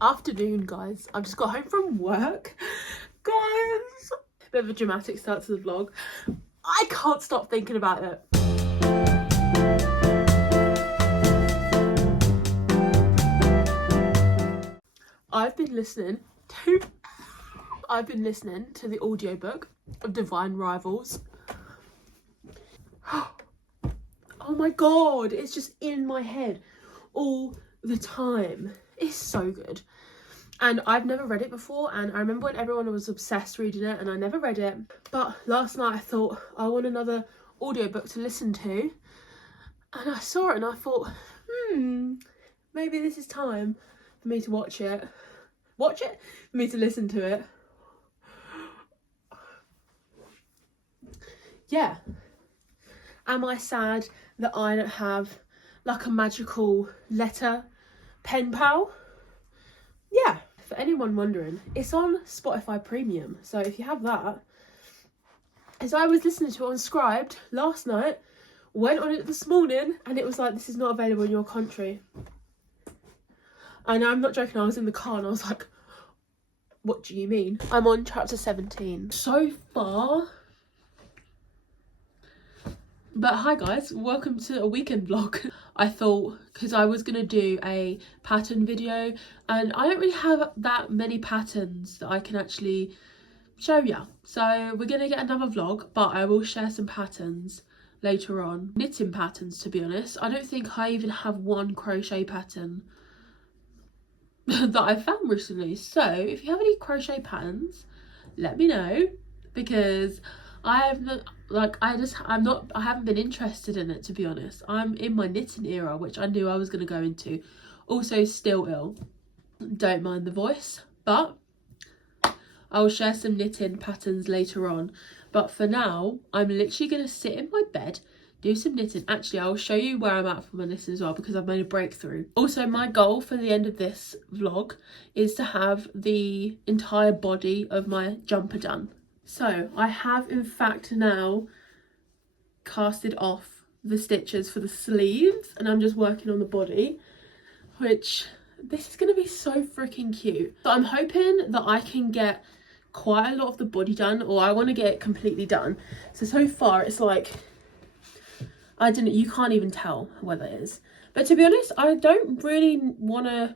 Afternoon, guys. I've just got home from work. Guys, bit of a dramatic start to the vlog. I can't stop thinking about it. I've been listening to the audiobook of Divine Rivals. Oh my god, it's just in my head all the time. It's so good. And I've never read it before, and I remember when everyone was obsessed reading it and I never read it. But last night I thought I want another audiobook to listen to, and I saw it and I thought, maybe this is time for me to watch it. For me to listen to it. Yeah. Am I sad that I don't have like a magical letter pen pal? Yeah. For anyone wondering, it's on Spotify Premium. So if you have that, as I was listening to it on Scribed last night, went on it this morning, and it was like, this is not available in your country. And I'm not joking, I was in the car and I was like, what do you mean? I'm on chapter 17 so far. But hi guys, welcome to a weekend vlog. I thought, because I was going to do a pattern video, and I don't really have that many patterns that I can actually show you. So we're going to get another vlog, but I will share some patterns later on. Knitting patterns, to be honest. I don't think I even have one crochet pattern that I found recently. So if you have any crochet patterns, let me know, because I haven't been interested in it, to be honest. I'm in my knitting era, which I knew I was going to go into. Also still ill, don't mind the voice, but I'll share some knitting patterns later on. But for now, I'm literally going to sit in my bed, do some knitting. Actually, I'll show you where I'm at for my knitting as well, because I've made a breakthrough. Also, my goal for the end of this vlog is to have the entire body of my jumper done. So I have in fact now casted off the stitches for the sleeves, and I'm just working on the body, which this is going to be so freaking cute. So I'm hoping that I can get quite a lot of the body done, or I want to get it completely done. So far it's like, I don't know, you can't even tell whether it is. But to be honest, I don't really want to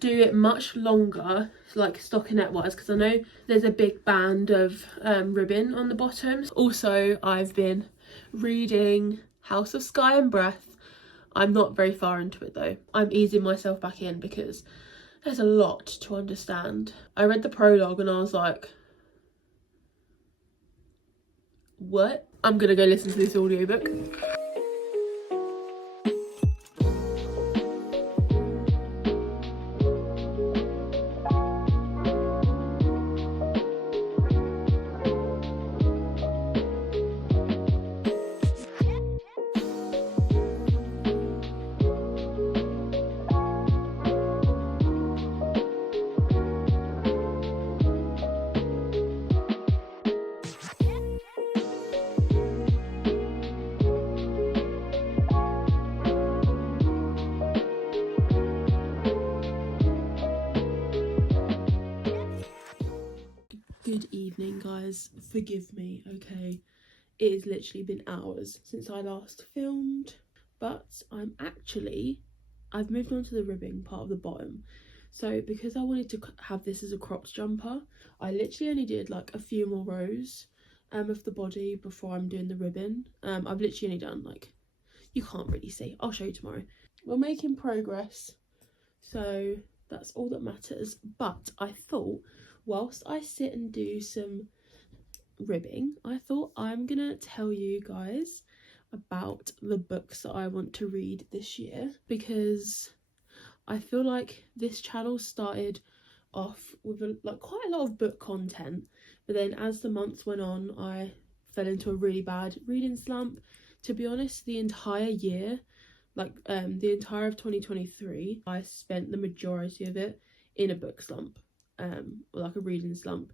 do it much longer, like stockinette wise, because I know there's a big band of ribbon on the bottom. Also, I've been reading House of Sky and Breath. I'm not very far into it though. I'm easing myself back in because there's a lot to understand. I read the prologue and I was like, what? I'm gonna go listen to this audiobook. Good evening, guys. Forgive me, okay? It has literally been hours since I last filmed, but I've moved on to the ribbing part of the bottom. So because I wanted to have this as a cropped jumper, I literally only did like a few more rows of the body before I'm doing the ribbon. I've literally only done, like, you can't really see. I'll show you tomorrow. We're making progress, so that's all that matters. But I thought, whilst I sit and do some ribbing, I thought I'm gonna tell you guys about the books that I want to read this year, because I feel like this channel started off with quite a lot of book content, but then as the months went on, I fell into a really bad reading slump. To be honest, the entire year, the entire of 2023, I spent the majority of it in a book slump, or like a reading slump.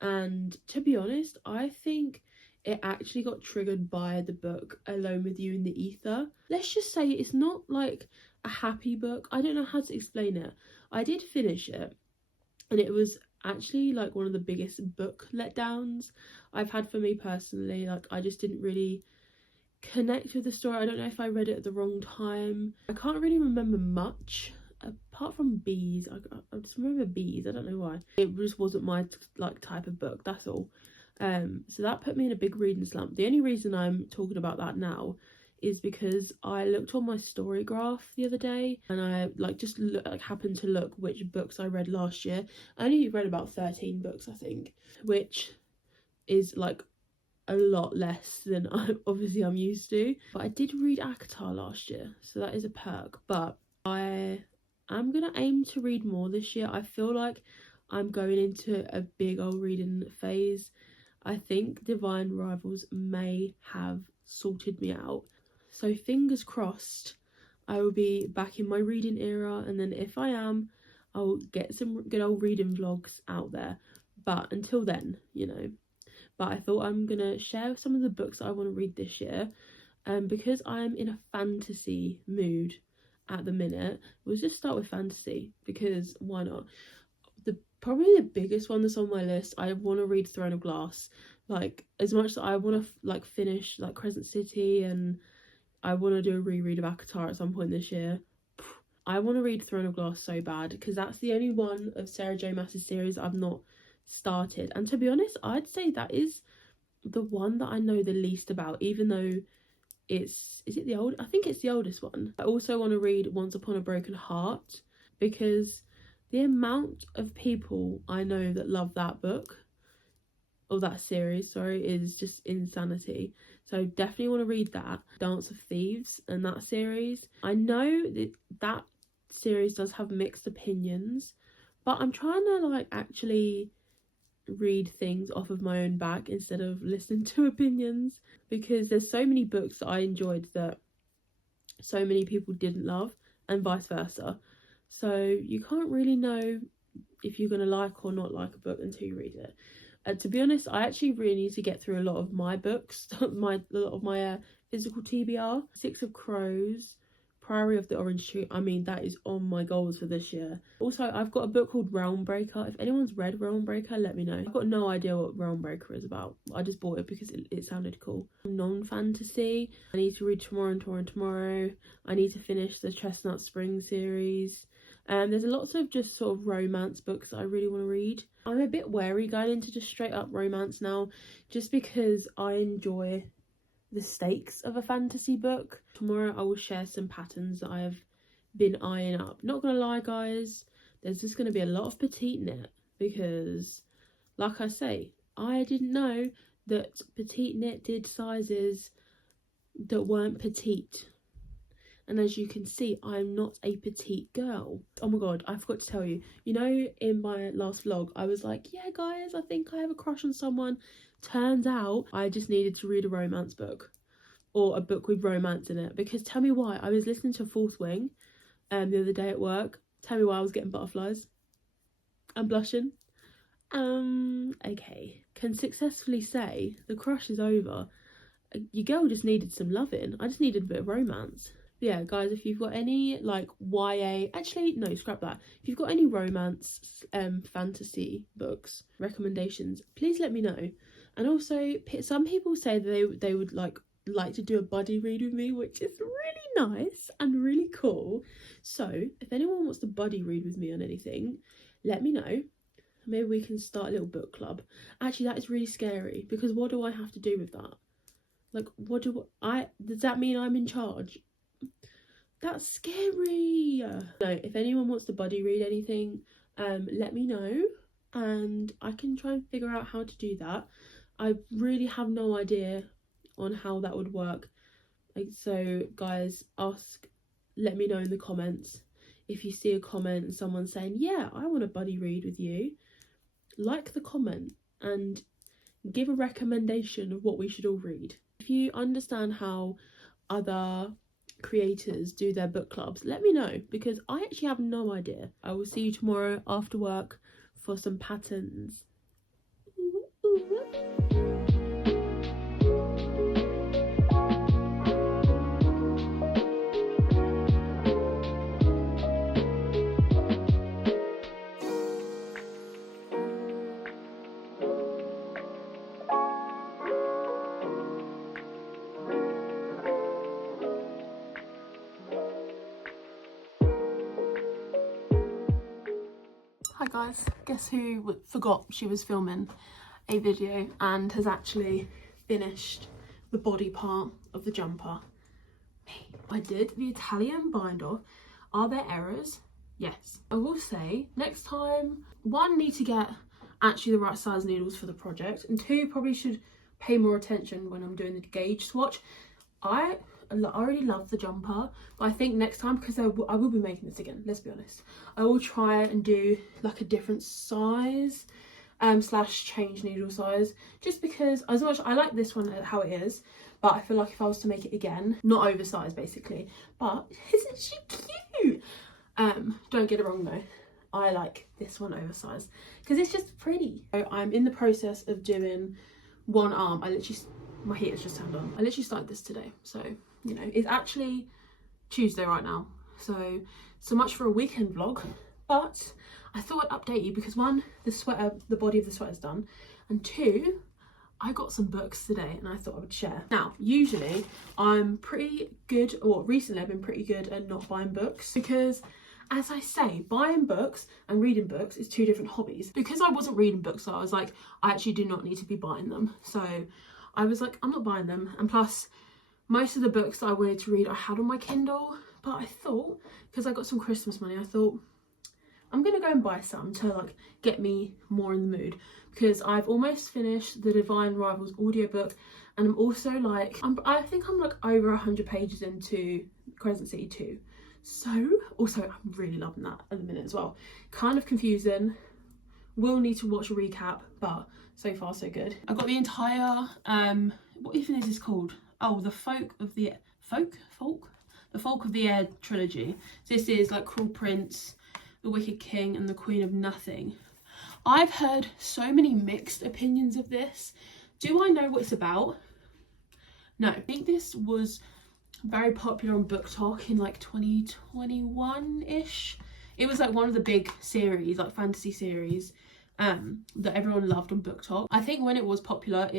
And to be honest, I think it actually got triggered by the book Alone with You in the Ether. Let's just say it's not like a happy book. I don't know how to explain it. I did finish it, and it was actually like one of the biggest book letdowns I've had for me personally. Like, I just didn't really connect with the story. I don't know if I read it at the wrong time. I can't really remember much apart from bees. I just remember bees. I don't know why. It just wasn't my like type of book, that's all. So that put me in a big reading slump. The only reason I'm talking about that now is because I looked on my story graph the other day, and I happened to look which books I read last year. I only read about 13 books, I think, which is like a lot less than I'm used to. But I did read ACOTAR last year, so that is a perk. But I am gonna aim to read more this year. I feel like I'm going into a big old reading phase. I think Divine Rivals may have sorted me out. So fingers crossed I will be back in my reading era, and then if I am, I'll get some good old reading vlogs out there. But until then, you know. But I thought I'm gonna share some of the books that I want to read this year, because I'm in a fantasy mood at the minute. We'll just start with fantasy, because why not? Probably the biggest one that's on my list, I want to read Throne of Glass. Like, as much as I want to like finish like Crescent City, and I want to do a reread of ACOTAR at some point this year, I want to read Throne of Glass so bad, because that's the only one of Sarah J Maas's series I've not started. And to be honest, I'd say that is the one that I know the least about, even though I think it's the oldest one. I also want to read Once Upon a Broken Heart, because the amount of people I know that love that book, or that series, sorry, is just insanity. So definitely want to read that. Dance of Thieves and that series. I know that series does have mixed opinions, but I'm trying to like actually read things off of my own back instead of listen to opinions, because there's so many books that I enjoyed that so many people didn't love, and vice versa. So you can't really know if you're going to like or not like a book until you read it. To be honest, I actually really need to get through a lot of my books, a lot of my physical TBR. Six of Crows, Priory of the Orange Tree. I mean, that is on my goals for this year. Also, I've got a book called Realm Breaker. If anyone's read Realm Breaker, let me know. I've got no idea what Realm Breaker is about. I just bought it because it sounded cool. Non-fantasy, I need to read Tomorrow and Tomorrow and Tomorrow. I need to finish the Chestnut Spring series. There's lots of just sort of romance books that I really want to read. I'm a bit wary going into just straight up romance now, just because I enjoy the stakes of a fantasy book. Tomorrow I will share some patterns that I have been eyeing up. Not gonna lie, guys, there's just gonna be a lot of petite knit, because like I say, I didn't know that petite knit did sizes that weren't petite. And as you can see, I'm not a petite girl. Oh my god, I forgot to tell you. You know, in my last vlog, I was like, yeah guys, I think I have a crush on someone. Turns out I just needed to read a romance book, or a book with romance in it. Because tell me why. I was listening to Fourth Wing the other day at work. Tell me why I was getting butterflies. I'm blushing. Okay. Can successfully say the crush is over. Your girl just needed some loving. I just needed a bit of romance. Yeah, guys, if you've got any like YA, actually no, scrap that, if you've got any romance fantasy books recommendations, please let me know. And also, some people say they would like to do a buddy read with me, which is really nice and really cool. So if anyone wants to buddy read with me on anything, let me know. Maybe we can start a little book club. Actually, that is really scary, because what do I have to do with that? Like, does that mean I'm in charge? That's scary. No, if anyone wants to buddy read anything, let me know, and I can try and figure out how to do that. I really have no idea on how that would work. Like, so guys, let me know in the comments. If you see a comment and someone's saying, yeah, I want to buddy read with you, like the comment and give a recommendation of what we should all read. If you understand how other creators do their book clubs, let me know, because I actually have no idea. I will see you tomorrow after work for some patterns. Hi guys, guess who forgot she was filming a video and has actually finished the body part of the jumper? Me. I did the Italian bind off. Are there errors? Yes. I will say next time, one, need to get actually the right size needles for the project, and two, probably should pay more attention when I'm doing the gauge swatch. I already love the jumper, but I think next time, because I will be making this again, let's be honest, I will try and do like a different size slash change needle size, just because as much I like this one how it is, but I feel like if I was to make it again, not oversized basically, but isn't she cute? Don't get it wrong though, I like this one oversized because it's just pretty. So I'm in the process of doing one arm. My heater's just turned on. I literally started this today, so you know, it's actually Tuesday right now, so much for a weekend vlog. But I thought I'd update you because one, the body of the sweater's done, and two, I got some books today and I thought I would share. Now, usually I'm pretty good, or recently I've been pretty good at not buying books, because as I say, buying books and reading books is two different hobbies. Because I wasn't reading books, so I was like, I actually do not need to be buying them. So I was like, I'm not buying them. And plus, most of the books that I wanted to read I had on my Kindle, but I thought, because I got some Christmas money, I thought I'm gonna go and buy some to like get me more in the mood, because I've almost finished the Divine Rivals audiobook, and I'm also like, I think I'm like over 100 pages into Crescent City 2. So also I'm really loving that at the minute as well. Kind of confusing, will need to watch a recap, but so far so good. I got the entire what even is this called? Oh, the Folk of the Air trilogy. So this is like Cruel Prince, The Wicked King, and The Queen of Nothing. I've heard so many mixed opinions of this. Do I know what it's about? No. I think this was very popular on Book Talk in like 2021-ish. It was like one of the big series, like fantasy series, that everyone loved on Book Talk. I think when it was popular,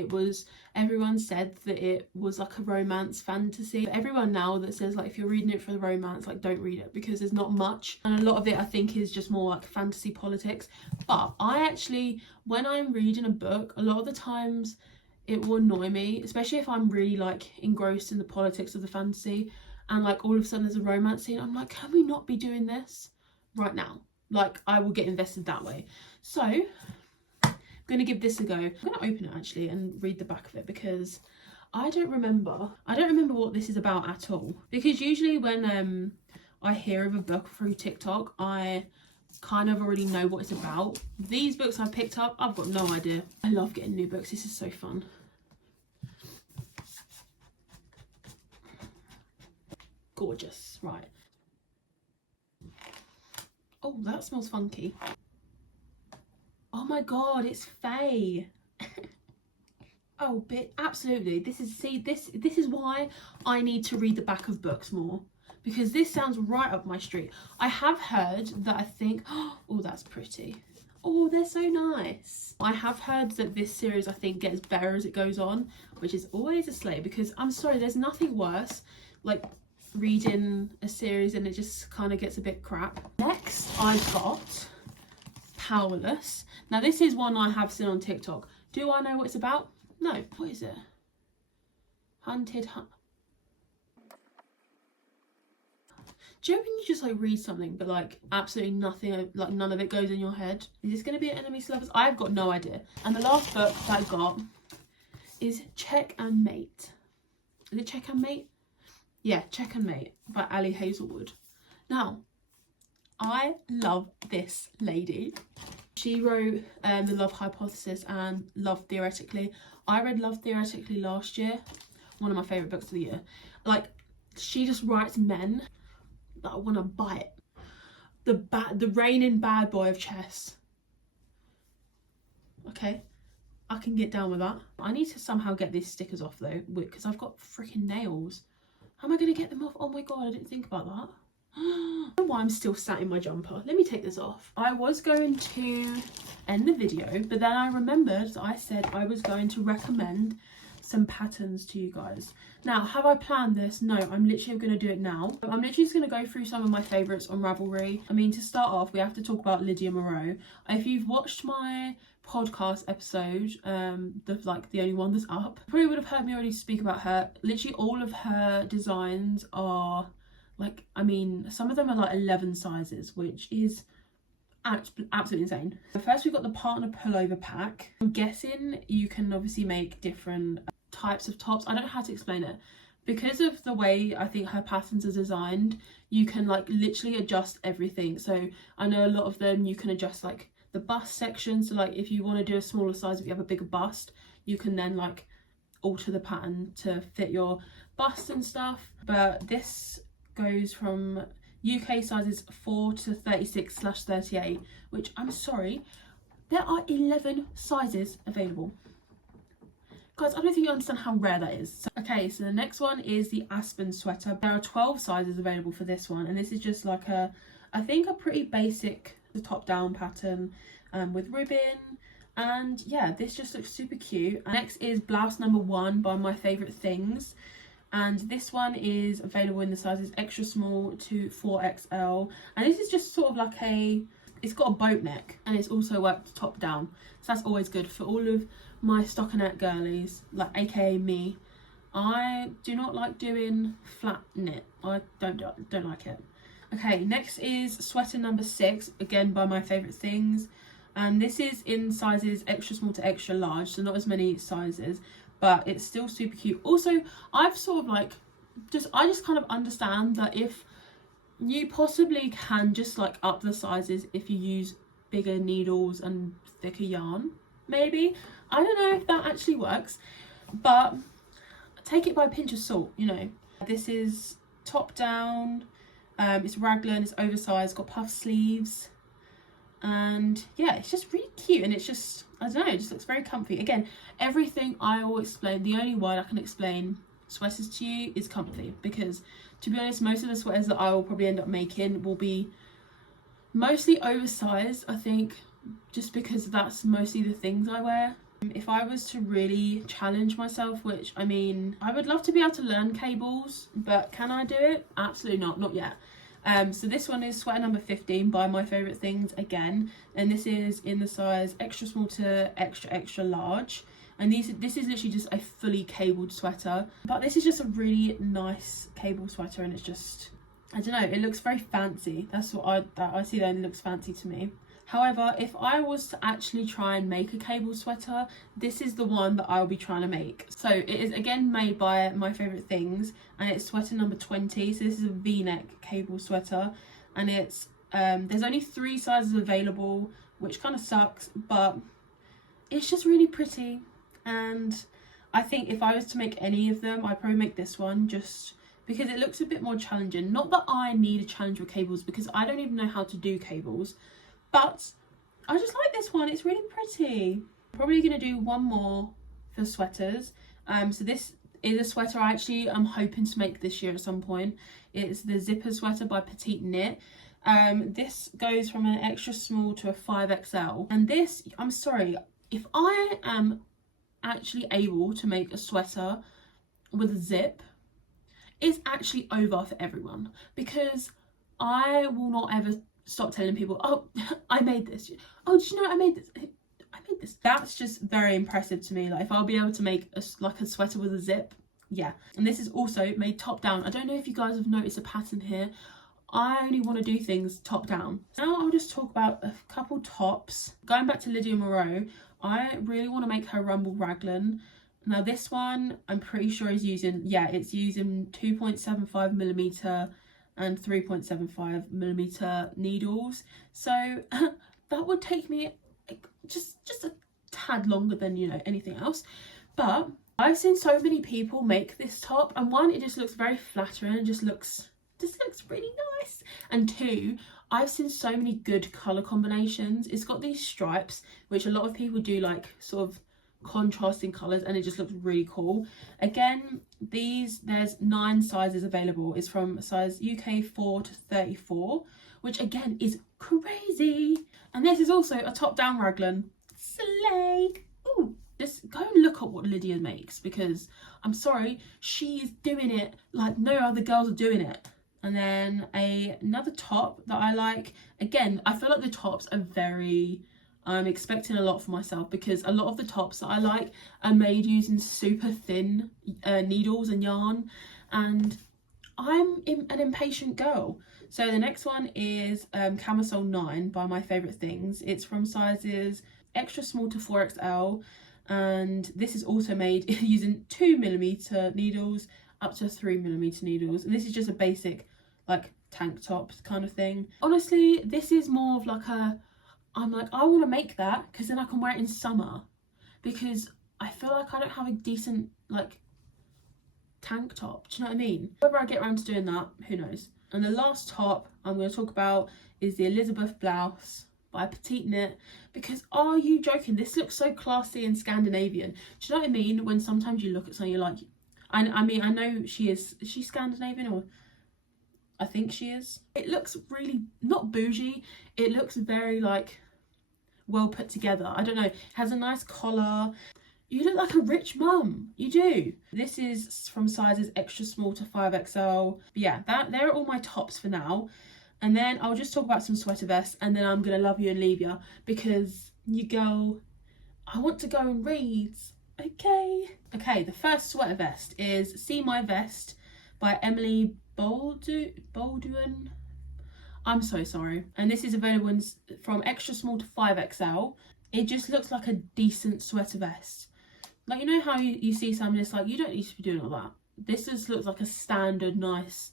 everyone said that it was like a romance fantasy. But everyone now that says like if you're reading it for the romance, like don't read it, because there's not much, and a lot of it I think is just more like fantasy politics. But I actually, when I'm reading a book, a lot of the times it will annoy me, especially if I'm really like engrossed in the politics of the fantasy, and like all of a sudden there's a romance scene. I'm like, can we not be doing this right now? Like, I will get invested that way. So I'm gonna give this a go. I'm gonna open it actually and read the back of it, because I don't remember what this is about at all. Because usually when I hear of a book through TikTok, I kind of already know what it's about. These books I picked up, I've got no idea. I love getting new books. This is so fun. Gorgeous. Right. Oh, that smells funky. Oh my god, it's Faye. Oh, but absolutely. This is why I need to read the back of books more, because this sounds right up my street. I have heard that I think, oh, that's pretty. Oh, they're so nice. I have heard that this series I think gets better as it goes on, which is always a slay, because I'm sorry, there's nothing worse like reading a series and it just kind of gets a bit crap. Next I've got Powerless. Now this is one I have seen on TikTok. Do I know what it's about? No. What is it? Do you know when you just like read something but like absolutely nothing, like none of it goes in your head? Is this going to be an enemies to lovers? I've got no idea. And the last book that I got is Check and Mate. Is it Check and Mate? Yeah, Check and Mate by Ali Hazelwood. Now, I love this lady. She wrote The Love Hypothesis and Love Theoretically. I read Love Theoretically last year. One of my favourite books of the year. Like, she just writes men that I want to bite. The reigning bad boy of chess. Okay, I can get down with that. I need to somehow get these stickers off though, because I've got freaking nails. How am I going to get them off? Oh my god, I didn't think about that. I don't know why I'm still sat in my jumper. Let me take this off. I was going to end the video, but then I remembered that I said I was going to recommend some patterns to you guys. Now, have I planned this? No, I'm literally going to do it now. I'm literally just going to go through some of my favourites on Ravelry. I mean, to start off, we have to talk about Lydia Moreau. If you've watched my podcast episode, the only one that's up, you probably would have heard me already speak about her. Literally all of her designs are like, I mean, some of them are like 11 sizes, which is absolutely insane. So first we've got the partner pullover pack. I'm guessing you can obviously make different types of tops. I don't know how to explain it. Because of the way I think her patterns are designed, you can like literally adjust everything. So I know a lot of them you can adjust like the bust section. So like if you want to do a smaller size, if you have a bigger bust, you can then like alter the pattern to fit your bust and stuff. But this goes from UK sizes 4 to 36/38, which I'm sorry, there are 11 sizes available. Guys, I don't think you understand how rare that is. So the next one is the Aspen sweater. There are 12 sizes available for this one, and this is just like I think a pretty basic top down pattern with ribbon, and yeah, this just looks super cute. Next is blouse number 1 by My Favourite Things. And this one is available in the sizes extra small to 4XL, and this is just sort of like it's got a boat neck and it's also worked top down, so that's always good for all of my stockinette girlies, like aka me. I do not like doing flat knit. I don't like it. Okay, next is sweater number 6, again by My Favourite Things, and this is in sizes extra small to extra large, so not as many sizes, but it's still super cute. Also, I've sort of like I just kind of understand that if you possibly can just like up the sizes if you use bigger needles and thicker yarn, maybe. I don't know if that actually works, but take it by a pinch of salt, you know. This is top down, it's raglan, it's oversized, got puff sleeves, and yeah, it's just really cute, and it's just, I don't know, it just looks very comfy. Again, everything I will explain, the only word I can explain sweaters to you is comfy, because to be honest, most of the sweaters that I will probably end up making will be mostly oversized, I think, just because that's mostly the things I wear. If I was to really challenge myself, which I mean, I would love to be able to learn cables, but can I do it? Absolutely not yet. So this one is sweater number 15 by My Favourite Things again, and this is in the size extra small to extra large, and this is literally just a fully cabled sweater, but this is just a really nice cable sweater, and it's just, I don't know, it looks very fancy. That's what I see that it looks fancy to me. However, if I was to actually try and make a cable sweater, this is the one that I'll be trying to make. So it is again made by My Favourite Things, and it's sweater number 20. So this is a V-neck cable sweater, and it's there's only 3 sizes available, which kind of sucks, but it's just really pretty. And I think if I was to make any of them, I'd probably make this one, just because it looks a bit more challenging. Not that I need a challenge with cables, because I don't even know how to do cables, but I just like this one. It's really pretty. Probably gonna do one more for sweaters. So this is a sweater I actually am hoping to make this year at some point. It's the zipper sweater by Petite Knit. This goes from an extra small to a 5XL, and this, I'm sorry, if I am actually able to make a sweater with a zip, it's actually over for everyone, because I will not ever stop telling people, oh, I made this. Oh, did you know I made this? I made this. That's just very impressive to me. Like, if I'll be able to make a sweater with a zip, yeah. And this is also made top down. I don't know if you guys have noticed a pattern here. I only want to do things top down. Now I'll just talk about a couple tops. Going back to Lydia Moreau, I really want to make her rumble raglan. Now this one, I'm pretty sure is using, yeah, it's using 2.75mm and 3.75mm needles, so that would take me just a tad longer than, you know, anything else. But I've seen so many people make this top, and one, it just looks very flattering and just looks really nice, and two, I've seen so many good color combinations. It's got these stripes, which a lot of people do like sort of contrasting colors, and it just looks really cool. Again, there's 9 sizes available. It's from size UK 4 to 34, which again is crazy. And this is also a top down raglan. Slay. Ooh. Just go and look at what Lydia makes, because I'm sorry, she is doing it like no other girls are doing it. And then another top that I like, again, I feel like the tops are very, I'm expecting a lot for myself, because a lot of the tops that I like are made using super thin needles and yarn, and I'm an impatient girl. So the next one is Camisole 9 by My Favourite Things. It's from sizes extra small to 4XL, and this is also made using 2mm needles up to 3mm needles, and this is just a basic like tank top kind of thing. Honestly, this is more of like a, I'm like, I want to make that because then I can wear it in summer, because I feel like I don't have a decent like tank top, do you know what I mean? Whether I get around to doing that, who knows. And the last top I'm going to talk about is the Elizabeth blouse by Petite Knit, because are you joking, this looks so classy and Scandinavian. Do you know what I mean? When sometimes you look at something, you're like, I mean, I know is she Scandinavian, or I think she is. It looks really not bougie, it looks very like well put together. I don't know, it has a nice collar. You look like a rich mum, you do. This is from sizes extra small to 5XL. But yeah, they're all my tops for now. And then I'll just talk about some sweater vests, and then I'm gonna love you and leave you, because you go, I want to go and read. Okay, the first sweater vest is See My Vest by Emily Baldwin. I'm so sorry. And this is available from extra small to 5XL. It just looks like a decent sweater vest. Like, you know how you see something, it's like, you don't need to be doing all that. This just looks like a standard nice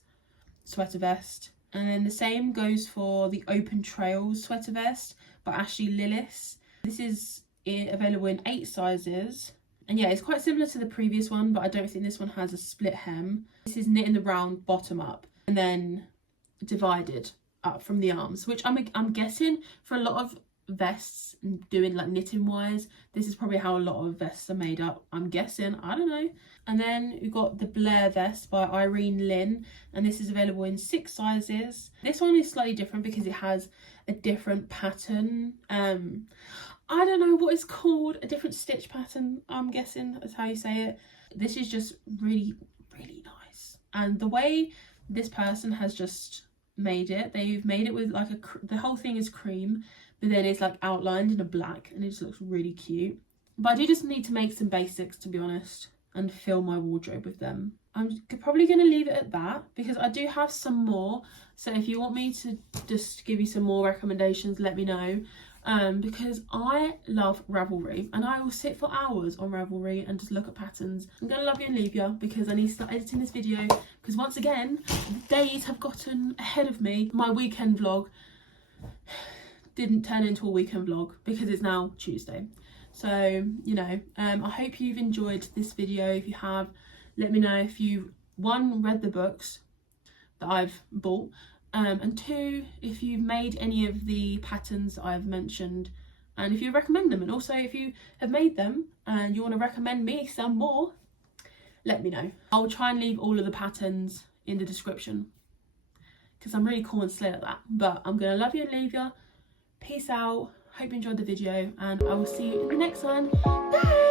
sweater vest. And then the same goes for the Open Trails sweater vest by Ashley Lillis. This is available in 8 sizes. And yeah, it's quite similar to the previous one, but I don't think this one has a split hem. This is knit in the round bottom up and then divided up from the arms, which I'm guessing for a lot of vests doing like knitting wise, this is probably how a lot of vests are made up, I'm guessing, I don't know. And then we've got the Blair vest by Irene Lynn, and this is available in 6 sizes. This one is slightly different because it has a different pattern. I don't know what it's called, a different stitch pattern, I'm guessing that's how you say it. This is just really, really nice. And the way this person has just made it, they've made it with like the whole thing is cream, but then it's like outlined in a black, and it just looks really cute. But I do just need to make some basics, to be honest, and fill my wardrobe with them. I'm probably going to leave it at that, because I do have some more. So if you want me to just give you some more recommendations, let me know. Because I love Ravelry, and I will sit for hours on Ravelry and just look at patterns. I'm going to love you and leave you, because I need to start editing this video, because once again, days have gotten ahead of me. My weekend vlog didn't turn into a weekend vlog because it's now Tuesday. So, you know, I hope you've enjoyed this video. If you have, let me know if you, 1, read the books that I've bought, and 2, if you've made any of the patterns that I've mentioned, and if you recommend them. And also, if you have made them and you want to recommend me some more, let me know. I'll try and leave all of the patterns in the description, because I'm really cool and slick at that. But I'm going to love you and leave you. Peace out. Hope you enjoyed the video, and I will see you in the next one. Bye!